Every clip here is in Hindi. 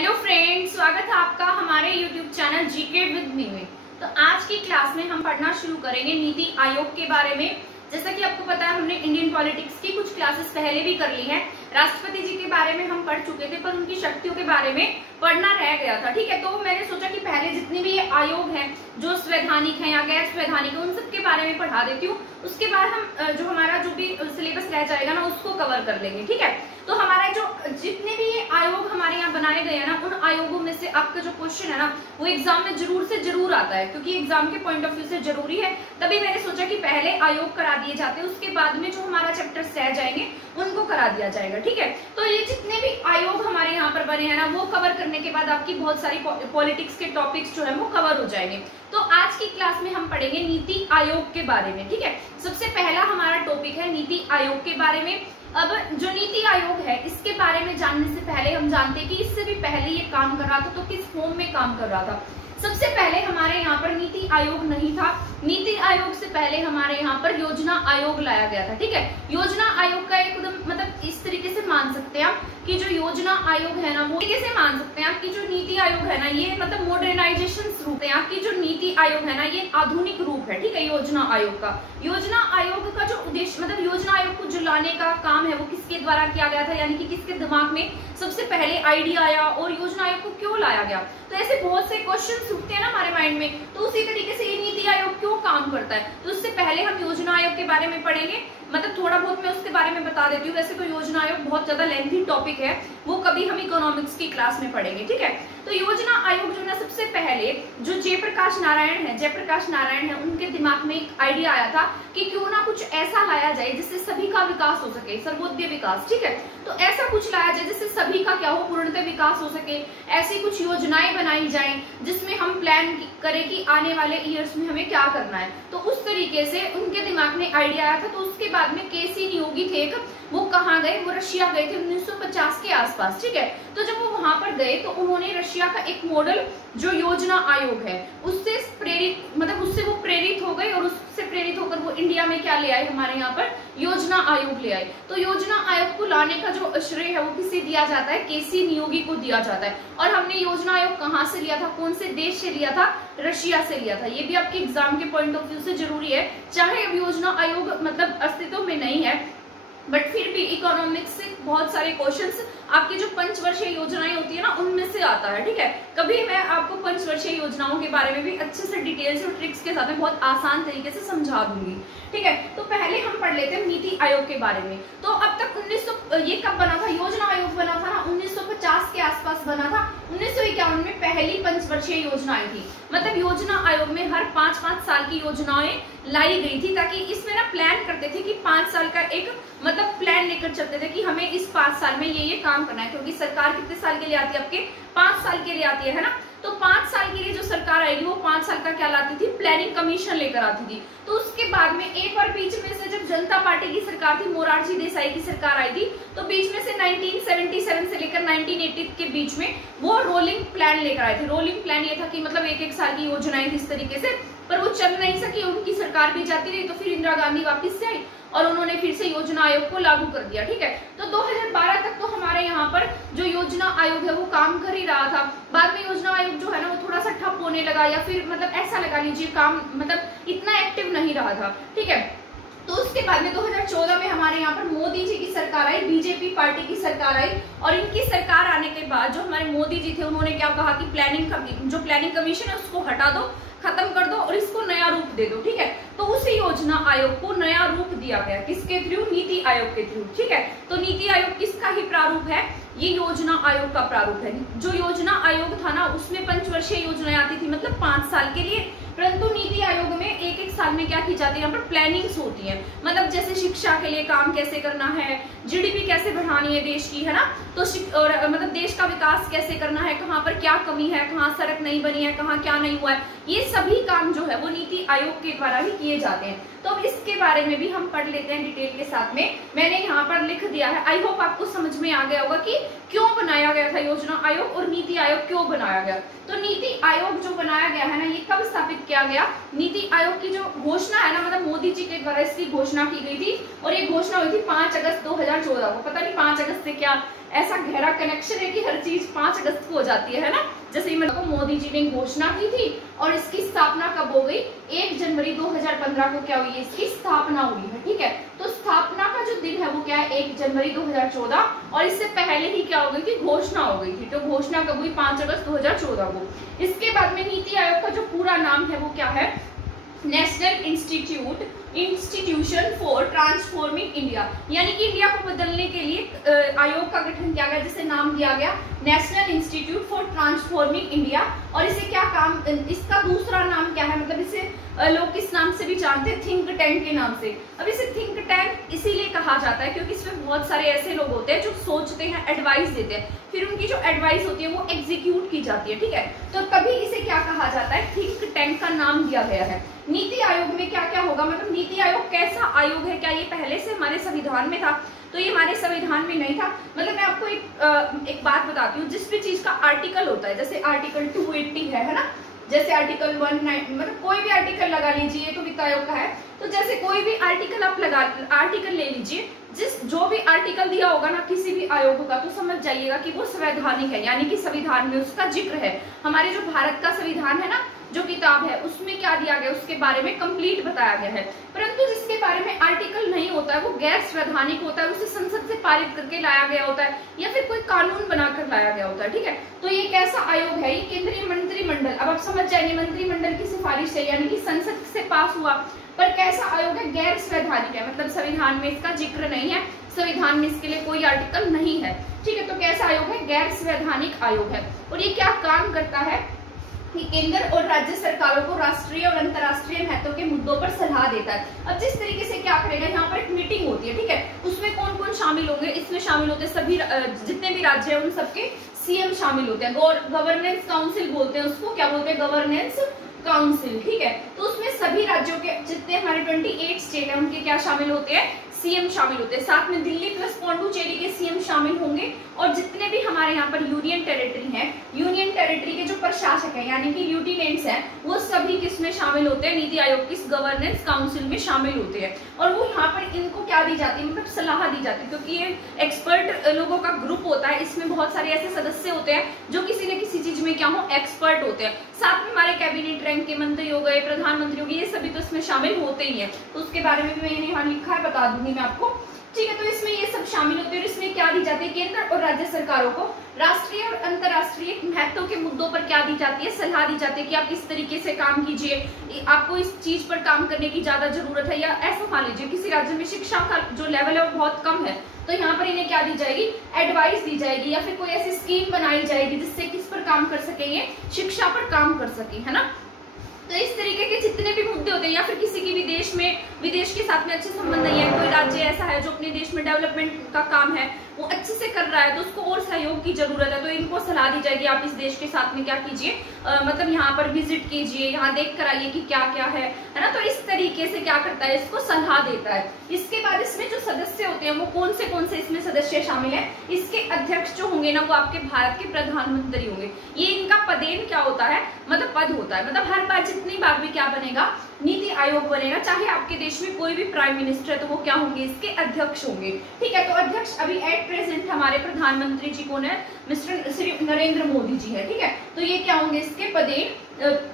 हेलो फ्रेंड्स, स्वागत है आपका हमारे YouTube channel GK with me में। तो आज की क्लास में हम पढ़ना शुरू करेंगे नीति आयोग के बारे में। जैसा कि आपको पता है, हमने इंडियन पॉलिटिक्स की कुछ क्लासेस पहले भी कर ली हैं। राष्ट्रपति जी के बारे में हम पढ़ चुके थे, पर उनकी शक्तियों के बारे में पढ़ना रह गया था। ठीक है, तो मैंने सोचा कि पहले जितने भी ये आयोग हैं, जो संवैधानिक हैं या गैर संवैधानिक है, उन सब के बारे में पढ़ा देती हूँ। उसके बाद हम जो हमारा जो भी सिलेबस रह जाएगा ना, उसको कवर कर लेंगे। ठीक है, तो हमारा जो जितने भी ये आयोग हमारे यहाँ बनाए गए हैं ना, उन आयोगों में से आपका जो क्वेश्चन है ना, वो एग्जाम में जरूर से जरूर आता है, क्योंकि एग्जाम के पॉइंट ऑफ व्यू से जरूरी है। तभी मैंने सोचा कि पहले आयोग करा दिए जाते हैं, उसके बाद में जो हमारा चैप्टर्स रह जाएंगे उनको करा दिया जाएगा। ठीक है, तो ये जितने भी आयोग हमारे यहाँ पर बने हैं ना, वो कवर करने के बाद आपकी बहुत सारी पॉलिटिक्स के टॉपिक्स जो है वो कवर हो जाएंगे। तो आज की क्लास में हम पढ़ेंगे नीति आयोग के बारे में। ठीक है, सबसे पहला हमारा टॉपिक है नीति आयोग के बारे में। अब जो नीति आयोग है, इसके बारे में जानने से पहले हम जानते हैं कि इससे भी पहले ये काम कर रहा था, तो किस फॉर्म में काम कर रहा था। सबसे पहले हमारे यहाँ पर नीति आयोग नहीं था। नीति आयोग से पहले हमारे यहाँ पर योजना आयोग लाया गया था। ठीक है, योजना आयोग का एकदम मतलब इस तरीके से मान सकते हैं आप कि जो योजना आयोग है ना, वो तरीके से मान सकते हैं आप कि जो नीति आयोग है ना, ये मतलब मॉडर्नाइजेशन रूप है। आपकी जो नीति आयोग है ना, ये आधुनिक रूप है। ठीक है, योजना आयोग का जो उद्देश्य मतलब योजना आयोग को जो लाने का काम है, वो किसके द्वारा किया गया था, यानी कि किसके दिमाग में सबसे पहले आइडिया आया और योजना आयोग को क्यों लाया गया। तो ऐसे बहुत से क्वेश्चन उठते हैं ना हमारे माइंड में, तो उसी तरीके से ये नीति आयोग क्यों काम करता है। तो उससे पहले हम योजना आयोग के बारे में पढ़ेंगे, मतलब थोड़ा बहुत मैं उसके बारे में बता देती हूँ। वैसे तो योजना आयोग बहुत ज्यादा लेंथी टॉपिक है, वो कभी हम इकोनॉमिक्स की क्लास में पढ़ेंगे। ठीक है, तो योजना आयोग जो है, सबसे पहले जो जयप्रकाश नारायण है, उनके दिमाग में एक आइडिया आया था कि क्यों ना कुछ ऐसा लाया जाए जिससे सभी का विकास हो सके, सर्वोदय विकास। ठीक है, तो ऐसा कुछ लाया जाए जिससे सभी का क्या हो, पूर्णतः विकास हो सके। ऐसी कुछ योजनाएं बनाई जाएं जिसमें हम प्लान करें कि आने वाले ईयर्स में हमें क्या करना है। तो उस तरीके से उनके दिमाग में आइडिया आया था। तो उसके बाद में केसी नियोगी थे, वो कहाँ गए, वो रशिया गए थे 1950 के आसपास। ठीक है, तो जब वो वहां पर गए तो उन्होंने रशिया का एक मॉडल जो योजना आयोग है, उससे प्रेरित मतलब उससे वो प्रेरित हो गए और उससे प्रेरित होकर वो इंडिया में क्या ले आए, हमारे यहाँ पर योजना आयोग ले आए। तो योजना आयोग को लाने का जो श्रेय है वो किसे दिया जाता है, केसी नियोगी को दिया जाता है। और हमने योजना आयोग कहाँ से लिया था, कौन से देश से लिया था, रशिया से लिया था। ये भी आपके एग्जाम के पॉइंट ऑफ व्यू से जरूरी है। चाहे अब योजना आयोग मतलब अस्तित्व में नहीं है, बट फिर भी इकोनॉमिक्स से बहुत सारे क्वेश्चंस आपकी जो पंचवर्षीय योजनाएं होती है ना, उनमें से आता है। ठीक है, कभी मैं आपको पंचवर्षीय योजनाओं के बारे में भी अच्छे से डिटेल्स और ट्रिक्स के साथ में बहुत आसान तरीके से समझा दूंगी। ठीक है, तो पहले हम पढ़ लेते हैं नीति आयोग के बारे में। तो अब तक ये कब बना था, योजना आयोग बना था ना 1950 के आसपास बना था। 1951 में पहली पंचवर्षीय योजना आई थी। मतलब योजना आयोग में हर 5-5 साल की योजनाएं लाई गई थी, ताकि इसमें ना प्लान करते थे कि 5 साल का एक मतलब प्लान लेकर चलते थे कि हमें इस 5 साल में ये काम करना है। क्योंकि सरकार कितने साल के लिए आती है, आपके 5 साल के लिए आती है ना। तो 5 साल के लिए जो सरकार आएगी, वो 5 साल का क्या लाती थी, प्लानिंग कमीशन लेकर आती थी। तो उसके बाद में एक बार बीच में से जब जनता पार्टी की सरकार थी, मोरारजी देसाई की सरकार आई थी, तो बीच में से 1977 से लेकर 1980 के बीच में वो रोलिंग प्लान लेकर आए थे। रोलिंग प्लान ये था कि मतलब एक साल की योजनाएं थी इस तरीके से, पर वो चल नहीं सकी, उनकी सरकार भी जाती रही। तो फिर इंदिरा गांधी वापस से आई और उन्होंने फिर से योजना आयोग को लागू कर दिया। ठीक है, तो 2012 तक तो हमारे यहाँ पर जो योजना आयोग है वो काम कर ही रहा था। बाद में योजना आयोग जो है ना, वो थोड़ा सा ठप होने लगा, या फिर मतलब ऐसा लगा लीजिए काम मतलब इतना एक्टिव नहीं रहा था। ठीक है, तो उसके बाद में 2014 में हमारे यहाँ पर मोदी जी की सरकार आई, बीजेपी पार्टी की सरकार आई। और इनकी सरकार आने के बाद जो हमारे मोदी जी थे, उन्होंने क्या कहा कि प्लानिंग कमीशन है उसको हटा दो, खत्म कर दो और इसको नया रूप दे दो। ठीक है, तो उसी योजना आयोग को नया रूप दिया गया, किसके थ्रू, नीति आयोग के थ्रू। ठीक है, तो नीति आयोग किसका ही प्रारूप है, ये योजना आयोग का प्रारूप है। जो योजना आयोग था ना, उसमें पंचवर्षीय योजनाएं आती थी, मतलब 5 साल के लिए। परंतु नीति आयोग में एक साल में क्या की जाती है, यहाँ पर प्लानिंग्स होती है। मतलब जैसे शिक्षा के लिए काम कैसे करना है, जीडीपी कैसे बढ़ानी है देश की, है ना, तो और मतलब देश का विकास कैसे करना है, कहाँ पर क्या कमी है, कहाँ सड़क नहीं बनी है, कहाँ क्या नहीं हुआ है, ये सभी काम जो है वो नीति आयोग के द्वारा ही किए जाते हैं। तो अब इसके बारे में भी हम पढ़ लेते हैं डिटेल के साथ में। मैंने यहाँ पर लिख दिया है, आई होप आपको समझ में आ गया होगा कि क्यों बनाया गया था योजना आयोग और नीति आयोग क्यों बनाया गया। तो नीति आयोग जो बनाया गया है ना, ये कब स्थापित किया गया, नीति आयोग की जो घोषणा है ना, मतलब मोदी जी के द्वारा इसकी घोषणा की गई थी। और ये घोषणा हुई थी 5 अगस्त 2014 को। पता नहीं 5 अगस्त से क्या ऐसा गहरा कनेक्शन है कि हर चीज 5 अगस्त को हो जाती है ना। जैसे मतलब मोदी जी ने घोषणा की थी और इसकी स्थापना कब हो गई, 1 जनवरी 2015 को क्या हुई है, इसकी स्थापना हुई है। ठीक है, तो स्थापना का जो दिन है वो क्या है, 1 जनवरी 2014, और इससे पहले ही क्या हो गई थी, घोषणा हो गई थी। तो घोषणा कब हुई, 5 अगस्त 2014 को। इसके बाद में नीति आयोग का जो पूरा नाम है वो क्या है, national institution for transforming India, यानी कि इंडिया को बदलने के लिए आयोग का गठन किया गया, जिसे नाम दिया गया national institute for transforming India. और इसे क्या काम, इसका दूसरा नाम क्या है, मतलब इसे लोग किस नाम से भी जानते हैं, थिंक टैंक के नाम से। अब इसे थिंक टैंक इसीलिए कहा जाता है क्योंकि इसमें बहुत सारे ऐसे लोग होते हैं जो सोचते हैं, एडवाइस देते हैं, फिर उनकी जो एडवाइस होती है वो एग्जीक्यूट की जाती है। ठीक है, तो तभी इसे क्या कहा जाता है, थिंक टैंक का नाम दिया गया है। नीति आयोग में क्या क्या होगा, मतलब नीति आयोग कैसा आयोग है, क्या ये पहले से हमारे संविधान में था, तो ये हमारे संविधान में नहीं था। मतलब मैं आपको एक बात बताती हूँ, जिस भी चीज का आर्टिकल होता है, जैसे आर्टिकल 280 है ना, जैसे आर्टिकल 190, मतलब कोई भी आर्टिकल लगा लीजिए तो वित्त आयोग का है। तो जैसे कोई भी आर्टिकल आप आर्टिकल ले लीजिए, जो भी आर्टिकल दिया होगा ना किसी भी आयोग का, तो समझ जाइएगा कि वो संवैधानिक है, यानी कि संविधान में उसका जिक्र है। हमारे जो भारत का संविधान है ना, जो किताब है उसमें क्या दिया गया, उसके बारे में कंप्लीट बताया गया है। परंतु जिसके बारे में आर्टिकल नहीं होता है वो गैर संवैधानिक होता है, उसे संसद से पारित करके लाया गया होता है या फिर कोई कानून बनाकर लाया गया होता है। ठीक है, तो ये कैसा आयोग है, ये केंद्रीय मंत्रिमंडल, अब आप समझ जाएंगे मंत्रिमंडल की सिफारिश है, यानी कि संसद से पास हुआ, पर कैसा आयोग है, गैर संवैधानिक है, मतलब संविधान में इसका जिक्र नहीं है, संविधान में इसके लिए कोई आर्टिकल नहीं है। ठीक है, तो कैसा आयोग है, गैर संवैधानिक आयोग है। और ये क्या काम करता है कि केंद्र और राज्य सरकारों को राष्ट्रीय और अंतर्राष्ट्रीय महत्व के मुद्दों पर सलाह देता है। अब जिस तरीके से क्या करेगा, यहाँ पर एक मीटिंग होती है, ठीक है, उसमें कौन कौन शामिल होंगे, इसमें शामिल होते हैं सभी जितने भी राज्य हैं उन सबके सीएम शामिल होते हैं। गवर्नेंस काउंसिल बोलते हैं उसको, क्या बोलते हैं, गवर्नेंस काउंसिल। ठीक है, तो उसमें सभी राज्यों के जितने हमारे 28 स्टेट है उनके क्या शामिल होते हैं, सीएम शामिल होते हैं। साथ में दिल्ली प्लस पौंडुचेरी के सीएम शामिल होंगे, और जितने भी हमारे यहाँ पर यूनियन टेरिटरी है, यूनियन टेरिटरी के जो प्रशासक है यानी कि ल्यूटिनेंट्स हैं, वो सभी किसमें शामिल होते हैं, नीति आयोग की गवर्नेंस काउंसिल में शामिल होते हैं। और वो यहाँ पर इनको क्या दी जाती है, मतलब सलाह दी जाती है, क्योंकि ये एक्सपर्ट लोगों का ग्रुप होता है, इसमें बहुत सारे ऐसे सदस्य होते हैं जो किसी न किसी चीज में क्या हो, एक्सपर्ट होते हैं। साथ में हमारे कैबिनेट रैंक के मंत्री हो गए, प्रधानमंत्री हो गए, ये सभी तो इसमें शामिल होते ही हैं। तो उसके बारे में भी मैंने यहाँ लिखा है, बता दूंगी मैं आपको। ठीक है, तो इसमें ये सब शामिल होते हैं और इसमें क्या दी जाती है, केंद्र और राज्य सरकारों को राष्ट्रीय और अंतर्राष्ट्रीय महत्व के मुद्दों पर क्या दी जाती है, सलाह दी जाती है कि आप किस तरीके से काम कीजिए, आपको इस चीज पर काम करने की ज्यादा जरूरत है, या ऐसा मान लीजिए किसी राज्य में शिक्षा का जो लेवल है वो बहुत कम है, तो यहाँ पर इन्हें क्या दी जाएगी, एडवाइस दी जाएगी, या फिर कोई ऐसी स्कीम बनाई जाएगी जिससे किस पर काम कर सकेंगे, शिक्षा पर काम कर सके, है ना। तो इस तरीके के जितने भी मुद्दे होते हैं, या फिर किसी की विदेश के साथ में अच्छे संबंध नहीं है, कोई राज्य ऐसा है जो अपने देश में डेवलपमेंट का काम है वो अच्छे से कर रहा है, तो उसको और सहयोग की जरूरत है, तो इनको सलाह दी जाएगी आप इस देश के साथ में क्या कीजिए, मतलब यहाँ पर विजिट कीजिए, यहाँ देख कर आइए कि क्या क्या है ना। तो इस तरीके से क्या करता है, इसको सलाह देता है। इसके बाद इसमें जो सदस्य होते हैं वो कौन से इसमें सदस्य शामिल है, इसके अध्यक्ष जो होंगे ना वो आपके भारत के प्रधानमंत्री होंगे। ये इनका पदेन क्या होता है, मतलब पद होता है, मतलब हर बार जितनी बार भी क्या बनेगा, नीति आयोग बनेगा, चाहे आपके देश में कोई भी प्राइम मिनिस्टर है तो वो क्या होंगे, इसके अध्यक्ष होंगे। ठीक है, तो अध्यक्ष अभी एट प्रेजेंट हमारे प्रधानमंत्री जी कौन है, मिस्टर श्री नरेंद्र मोदी जी है। ठीक है, तो ये क्या होंगे, इसके पदेन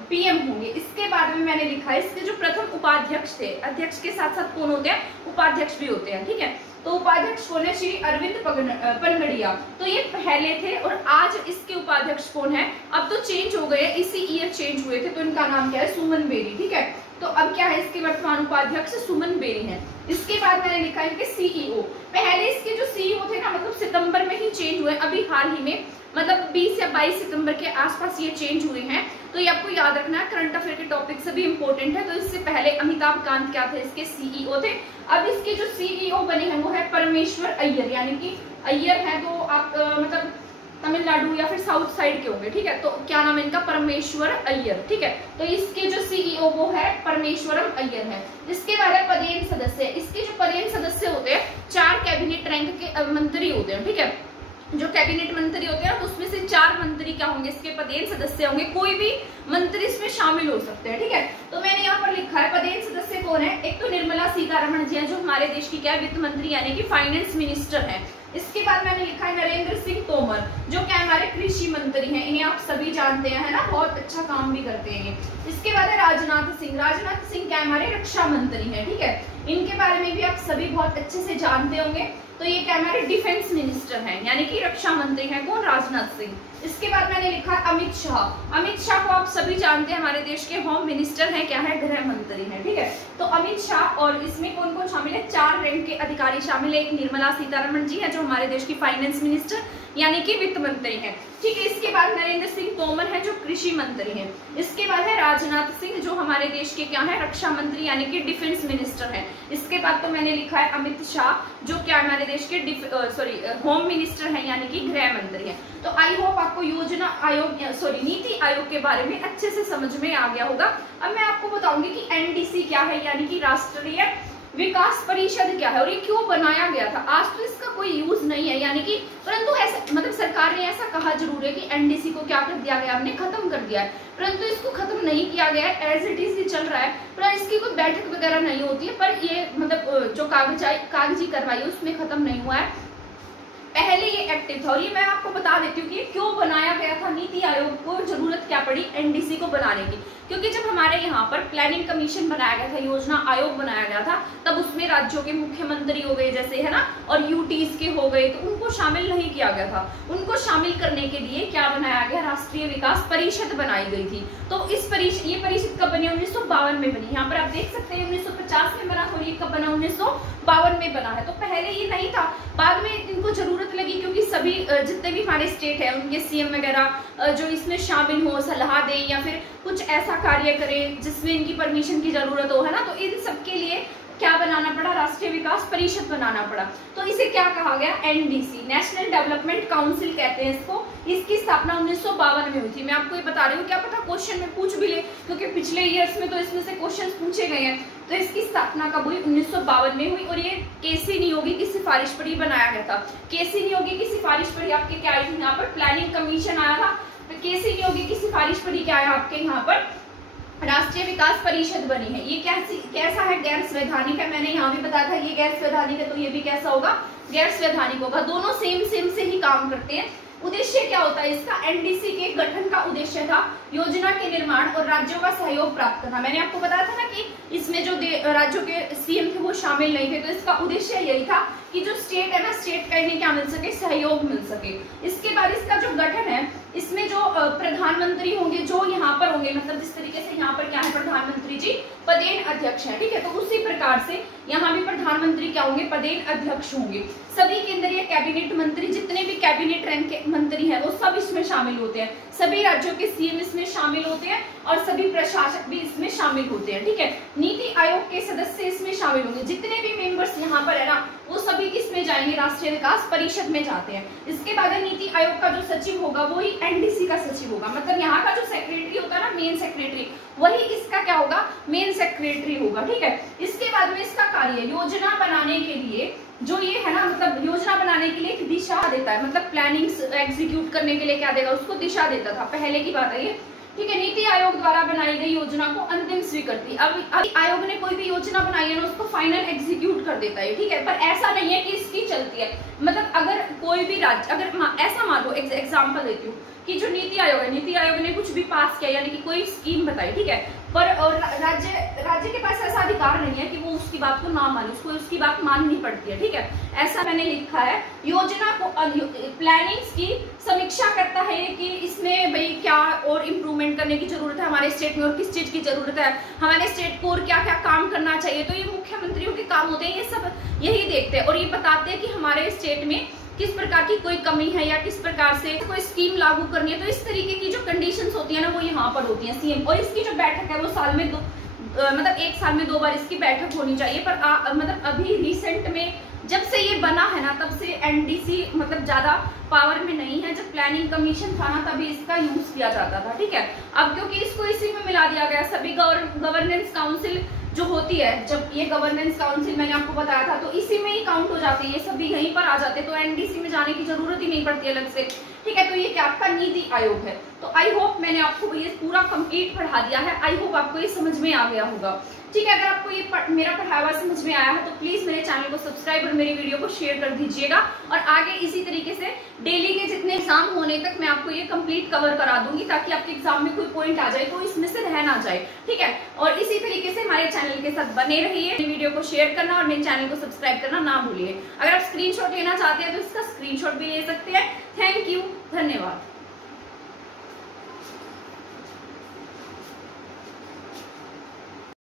पीएम होंगे। इसके बाद में मैंने लिखा है इसके जो प्रथम उपाध्यक्ष थे, अध्यक्ष के साथ साथ कौन होते हैं, उपाध्यक्ष भी होते हैं। ठीक है, तो उपाध्यक्ष कौन है, श्री अरविंद पनगड़िया, तो ये पहले थे, और आज इसके उपाध्यक्ष कौन है, अब तो चेंज हो गए, इसी ईयर चेंज हुए थे, तो इनका नाम क्या है, सुमन बेरी। ठीक है, तो अब क्या है, इसके वर्तमान उपाध्यक्ष सुमन बेरी हैं। इसके बाद मैंने लिखा है इनके सीईओ, पहले इसके जो सीईओ थे ना, मतलब सितंबर में ही चेंज हुए, अभी हाल ही में, मतलब 20 या 22 सितंबर के आसपास ये चेंज हुए हैं। तो ये आपको याद रखना है, करंट अफेयर के टॉपिक से भी इंपॉर्टेंट है। तो इससे पहले अमिताभ कांत क्या थे, इसके सीईओ थे। अब इसके जो सीईओ बने हैं वो है परमेश्वर अय्यर, यानी कि अय्यर है तो आप मतलब तमिलनाडु या फिर साउथ साइड के होंगे। ठीक है, तो क्या नाम है इनका, परमेश्वर अय्यर। ठीक है, तो इसके जो सीईओ वो है परमेश्वरम अय्यर है। इसके बाद है पदेन सदस्य, इसके जो पदेन सदस्य होते हैं 4 कैबिनेट रैंक के मंत्री होते हैं। ठीक है, जो कैबिनेट मंत्री होते हैं तो उसमें से 4 मंत्री क्या होंगे, इसके पदेन सदस्य होंगे, कोई भी मंत्री इसमें शामिल हो सकते हैं। ठीक है, तो मैंने यहाँ पर लिखा है पदेन सदस्य कौन है, एक तो निर्मला सीतारमण जी हैं जो हमारे देश की क्या है, वित्त मंत्री यानी कि फाइनेंस मिनिस्टर है। इसके बाद मैंने लिखा है नरेंद्र सिंह तोमर, जो क्या हमारे कृषि मंत्री हैं, इन्हें आप सभी जानते हैं, है ना, बहुत अच्छा काम भी करते हैं। इसके बाद है राजनाथ सिंह। राजनाथ सिंह क्या हमारे रक्षा मंत्री हैं, ठीक है, इनके बारे में भी आप सभी बहुत अच्छे से जानते होंगे। तो ये क्या हमारे डिफेंस मिनिस्टर हैं, यानी कि रक्षा मंत्री हैं, कौन, राजनाथ सिंह। इसके बाद मैंने लिखा है अमित शाह। अमित शाह को आप सभी जानते हैं, हमारे देश के होम मिनिस्टर हैं, क्या है, गृह मंत्री हैं, ठीक है। तो अमित शाह, और इसमें कौन कौन शामिल है, 4 रैंक के अधिकारी शामिल है। एक निर्मला सीतारमण जी है, जो हमारे देश की फाइनेंस मिनिस्टर यानी कि वित्त मंत्री हैं, ठीक है। इसके बाद नरेंद्र सिंह तोमर है, जो कृषि मंत्री हैं। इसके बाद है राजनाथ सिंह, जो हमारे देश के क्या है, रक्षा मंत्री यानी कि डिफेंस मिनिस्टर हैं। इसके बाद तो मैंने लिखा है अमित शाह, जो क्या हमारे देश के होम मिनिस्टर हैं, यानी कि गृह मंत्री हैं। तो आई होप आपको योजना आयोग नीति आयोग के बारे में अच्छे से समझ में आ गया होगा। अब मैं आपको बताऊंगी कि एनडीसी क्या है, यानी कि राष्ट्रीय विकास परिषद क्या है और ये क्यों बनाया गया था। आज तो इसका कोई यूज नहीं है, यानी कि परंतु ऐसा मतलब सरकार ने ऐसा कहा जरूर है कि एनडीसी को क्या कर दिया गया, हमने खत्म कर दिया है, परंतु इसको खत्म नहीं किया गया है, एज इट इज चल रहा है। पर इसकी कोई बैठक वगैरह नहीं होती है, पर ये मतलब जो कागजी कार्रवाई है उसमें खत्म नहीं हुआ है, पहले ये एक्टिव था। और ये मैं आपको बता देती हूँ कि क्यों बनाया गया था, नीति आयोग को जरूरत क्या पड़ी एनडीसी को बनाने की, क्योंकि जब हमारे यहाँ पर प्लानिंग कमीशन बनाया गया था, योजना आयोग बनाया गया था, तब उसमें राज्यों के मुख्यमंत्री हो गए जैसे, है ना, और यूटीज के हो गए, तो उनको शामिल नहीं किया गया था। उनको शामिल करने के लिए क्या बनाया गया, राष्ट्रीय विकास परिषद बनाई गई थी। तो इस ये परिषद कब बनी, 1952 में बनी। यहाँ पर आप देख सकते हैं 1950 में बना, और ये कब बना, 1952 में बना है। तो पहले ये नहीं था, बाद में इनको जरूरत लगी, क्योंकि सभी जितने भी हमारे स्टेट है उनके सीएम वगैरह जो इसमें शामिल हो, सलाह दे या फिर कुछ ऐसा कार्य करें जिसमें इनकी परमिशन की जरूरत हो, है ना, तो इन सब के लिए क्या बनाना पड़ा, राष्ट्रीय विकास परिषद बनाना पड़ा। तो इसे क्या कहा गया, एनडीसी, नेशनल डेवलपमेंट काउंसिल कहते हैं इसको। इसकी स्थापना 1952 में हुई थी। मैं आपको ये बता रही हूँ, क्या पता क्वेश्चन में पूछ भी ले, क्योंकि पिछले ईयर्स में तो इसमें से क्वेश्चन पूछे गए हैं। तो इसकी स्थापना कब हुई, 1952 में हुई, और ये केसी नियोगी की सिफारिश पर ही बनाया गया था। केसी नियोगी की सिफारिश पर ही आपके क्या आई थी, यहाँ पर प्लानिंग कमीशन आया था, तो केसी नियोगी की सिफारिश पर ही क्या आया आपके यहाँ पर, राष्ट्रीय विकास परिषद बनी है। ये कैसा है, गैर संवैधानिक है। मैंने यहाँ भी बताया था ये गैर संवैधानिक है, तो ये भी कैसा होगा, गैर संवैधानिक होगा। दोनों सेम से ही काम करते हैं। उद्देश्य क्या होता है इसका, एनडीसी के गठन का उद्देश्य था योजना के निर्माण और राज्यों का सहयोग प्राप्त करना। मैंने आपको बताया था ना कि इसमें जो राज्यों के सीएम थे वो शामिल नहीं थे, तो इसका उद्देश्य यही था कि जो स्टेट है ना, स्टेट का इन्हें क्या मिल सके, सहयोग मिल सके। इसके बाद इसका जो गठन है, इसमें जो प्रधानमंत्री होंगे, जो यहाँ पर होंगे, मतलब जिस तरीके से यहाँ पर क्या है, प्रधानमंत्री जी पदेन अध्यक्ष है, ठीक है, तो उसी प्रकार से यहाँ भी प्रधानमंत्री क्या होंगे, पदेन अध्यक्ष होंगे। सभी केंद्रीय कैबिनेट मंत्री, जितने भी कैबिनेट रैंक के मंत्री हैं वो सब इसमें शामिल होते हैं। सभी राज्यों के सीएम इसमें शामिल होते हैं और सभी प्रशासक भी इसमें शामिल होते हैं, ठीक है। नीति आयोग के सदस्य इसमें शामिल होंगे। जितने भी मेंबर्स यहाँ पर है ना, वो सभी किसमें जाएंगे, राष्ट्रीय विकास परिषद में जाते हैं। इसके बाद नीति आयोग का जो सचिव होगा वही एनडीसी का सचिव होगा, मतलब यहाँ का जो सेक्रेटरी होता है ना, मेन सेक्रेटरी, वही इसका क्या होगा, मेन सेक्रेटरी होगा, ठीक है। इसके बाद में इसका कार्य योजना बनाने के लिए, जो ये है ना, मतलब योजना बनाने के लिए एक दिशा देता है, मतलब प्लानिंग एग्जीक्यूट करने के लिए क्या देगा, उसको दिशा देता था, पहले की बात है ये, ठीक है। नीति आयोग द्वारा बनाई गई योजना को अंतिम स्वीकृति, अब आयोग ने कोई भी योजना बनाई है ना, उसको फाइनल एग्जीक्यूट कर देता है, ठीक है। पर ऐसा नहीं है कि इसकी चलती है, मतलब अगर कोई भी राज्य, अगर ऐसा मान लो, एग्जाम्पल देती हूँ कि जो नीति आयोग है, नीति आयोग ने कुछ भी पास किया, यानी कि कोई स्कीम बताई, ठीक है, पर राज्य के पास ऐसा अधिकार नहीं है कि वो उसकी बात को ना माने, उसको उसकी बात माननी पड़ती है, ठीक है। ऐसा मैंने लिखा है, योजना को प्लानिंग्स की समीक्षा करता है कि इसमें भाई क्या और इम्प्रूवमेंट करने की जरूरत है हमारे स्टेट में, और किस चीज की जरूरत है, हमारे स्टेट को और क्या क्या काम करना चाहिए। तो ये मुख्यमंत्रियों के काम होते हैं, ये सब यही देखते हैं और ये बताते हैं कि हमारे स्टेट में किस प्रकार की कोई कमी है या किस प्रकार से कोई स्कीम लागू करनी है। तो इस तरीके की जो कंडीशंस होती है ना, वो यहाँ पर होती है सीएम। और इसकी जो बैठक है वो साल में मतलब 1 साल में 2 बार इसकी बैठक होनी चाहिए। पर मतलब अभी रिसेंट में जब से ये बना है ना, तब से एनडीसी मतलब ज्यादा पावर में नहीं है। जब प्लानिंग कमीशन था ना, तभी इसका यूज किया जाता था, ठीक है। अब क्योंकि इसको इसी में मिला दिया गया, सभी गवर्नेंस काउंसिल जो होती है, जब ये गवर्नेंस काउंसिल मैंने आपको बताया था, तो इसी में ही काउंट हो जाती है, ये सभी यहीं पर आ जाते हैं, तो एनडीसी में जाने की जरूरत ही नहीं पड़ती अलग से, ठीक है। तो ये क्या आपका नीति आयोग है। तो आई होप मैंने आपको ये पूरा कंप्लीट पढ़ा दिया है, आई होप आपको ये समझ में आ गया होगा। ठीक है, अगर आपको ये मेरा पढ़ाया हुआ समझ में आया है तो प्लीज मेरे चैनल को सब्सक्राइब और मेरी वीडियो को शेयर कर दीजिएगा। और आगे इसी तरीके से डेली के जितने एग्जाम होने तक मैं आपको ये कंप्लीट कवर करा दूंगी, ताकि आपके एग्जाम में कोई पॉइंट आ जाए, कोई इसमें से रह ना जाए। ठीक है, और इसी तरीके से हमारे चैनल के साथ बने रहिए। मेरी वीडियो को शेयर करना और मेरे चैनल को सब्सक्राइब करना ना भूलिए। अगर आप स्क्रीनशॉट लेना चाहते हैं तो इसका स्क्रीनशॉट भी ले सकते हैं। थैंक यू, धन्यवाद।